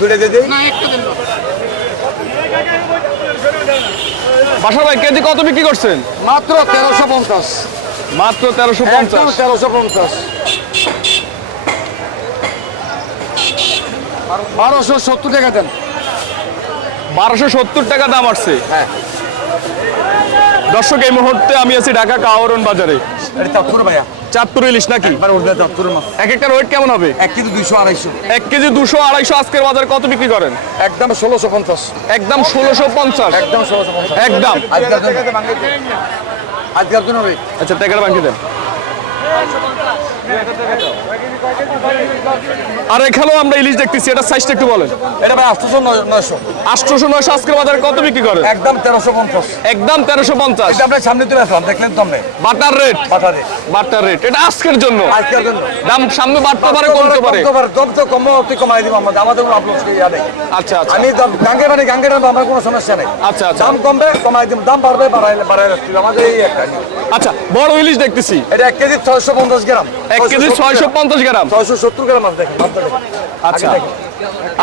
দুইটা দিয়ে দিই। বাশার ভাই কেজি কত বিক্রি করছেন? মাত্র 1350। মাত্র 1350। 1350। 1270 টাকা দেন। 1270 টাকা দাম আসছে। হ্যাঁ, দর্শক এই মুহূর্তে আমি আছি ঢাকা কাওয়ারন বাজারে। এটা চাঁদপুর ভাইয়া, চাঁদপুর ইলিশ নাকি? একবার ওটা চাঁদপুরের মাছ। এক একটা ওয়েট কেমন হবে? 1 কেজি 200 250। 1 কেজি 200 250 আজকের বাজারে কত বিক্রি করেন? একদম 1650। একদম 1650। একদম 1650। একদম। আজকের জন্য ভাই। আচ্ছা টাকাটা বাকি দেন। আর এখানেও আমরা ইলিশ দেখতেছি, এটা সাইজটা একটু বলেন। এটা ভাই 800 900। 800 900 আজকের বাজারে কত বিক্রি করেন? একদম 1350। একদম 1350। এটা আমরা সামনে তুলে আসলাম, দেখলেন তো আপনি। Butter rate. বাটারে বাটার রেট এটা আজকের জন্য। আজকের জন্য দাম সামনে বাড়তে পারে কমতে পারে। যত কম অতি কমাই দিব আমাদের কোনো আপলোড নেই। আচ্ছা আচ্ছা। আমি গাঙ্গে টানবো, আমার কোনো সমস্যা নেই। আচ্ছা আচ্ছা। দাম কমবে কমাই দিব, দাম বাড়বে বাড়াই রাখছিল আমাদের এই একটা। আচ্ছা বড় ইলিশ দেখতেছি। এটা 1 কেজি 650 গ্রাম। 1 কেজি 650 গ্রাম। 670 গ্রাম মাছ দেখেন, মাছটা দেখেন। আচ্ছা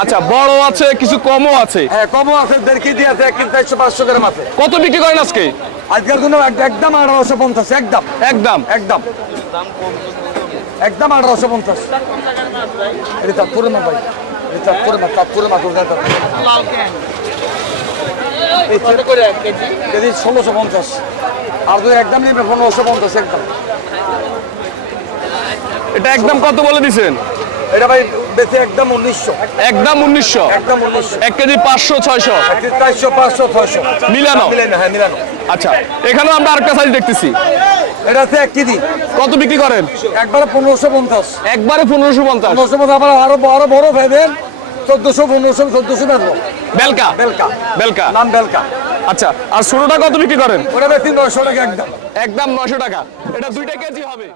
আচ্ছা, বড় আছে কিছু কমও আছে। হ্যাঁ, কমও আছে, 1.5 কেজি আছে, 1 কেজি 400 500 গ্রাম আছে। কত বিক্রি করেন আজকে? আজকের জন্য একদম 1850। একদম একদম একদম একদম 1850। এটা চাঁদপুরের মাছ ভাই, এটা চাঁদপুরের মাছ এই কেজি 1650। আর যদি একদম নিবে 1550। একদম এটা একদম কত বলে দিছেন? এটা ভাই বেশি, একদম 1900। একদম 1900। একদম 1900। 1 কেজি 500 600 400 500 600 মিলানো। হ্যাঁ, মিলানো। আচ্ছা এখানেও আমরা আরেকটা সাইজ দেখতেছি। এটা হচ্ছে 1 কেজি। কত বিক্রি করেন? একবারে 1550। একবারে 1550। 1550। আবার আরো বড় ভাইবেন 1400 1500 1400 বেচবো। বেলকা। বেলকা। বেলকা নাম বেলকা। আচ্ছা আর ষোলোটা কত বিক্রি করেন? ওটা বেশি 900 টাকা একদম। একদম 900 টাকা। এটা 2 কেজি হবে।